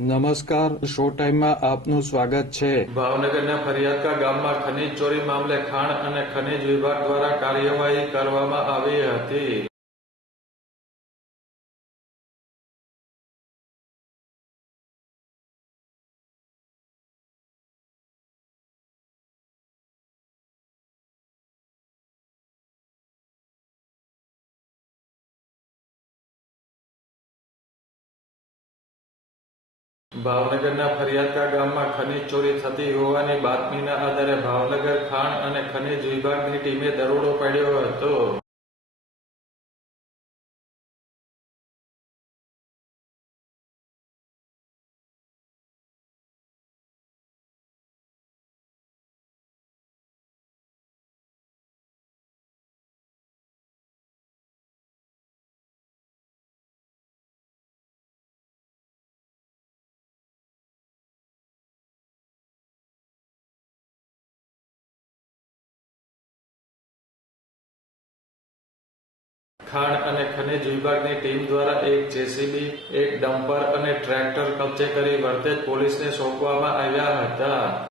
નમસ્કાર, શો ટાઈમમાં આપનું સ્વાગત છે। ભાવનગરના ફરિયાદકા ગામમાં ખનીજ ચોરી મામલે ખાણ અને ખનીજ વિભાગ દ્વારા કાર્યવાહી કરવામાં આવી હતી। ભાવનગરના ફરિયાદકા ગામમાં ખનીજ ચોરી થતી હોવાની બાતમીના આધારે ભાવનગર ખાણ અને ખનીજ વિભાગની ટીમે દરોડો પાડ્યો હતો। ખાણ અને ખનીજ વિભાગની ટીમ દ્વારા એક જેસીબી, એક ડમ્પર અને ટ્રેક્ટર કબજે કરી વરતેજ પોલીસને સોંપવામાં આવ્યા હતા।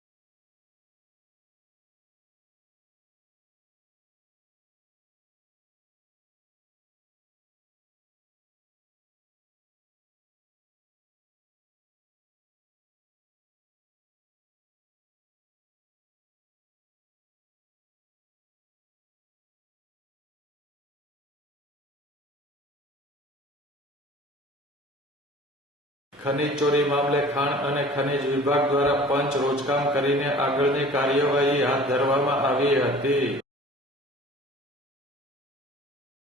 ખનીજ ચોરી મામલે ખાણ અને ખનીજ વિભાગ દ્વારા પંચ રોજકામ કરીને આગળની કાર્યવાહી હાથ ધરવામાં આવી હતી।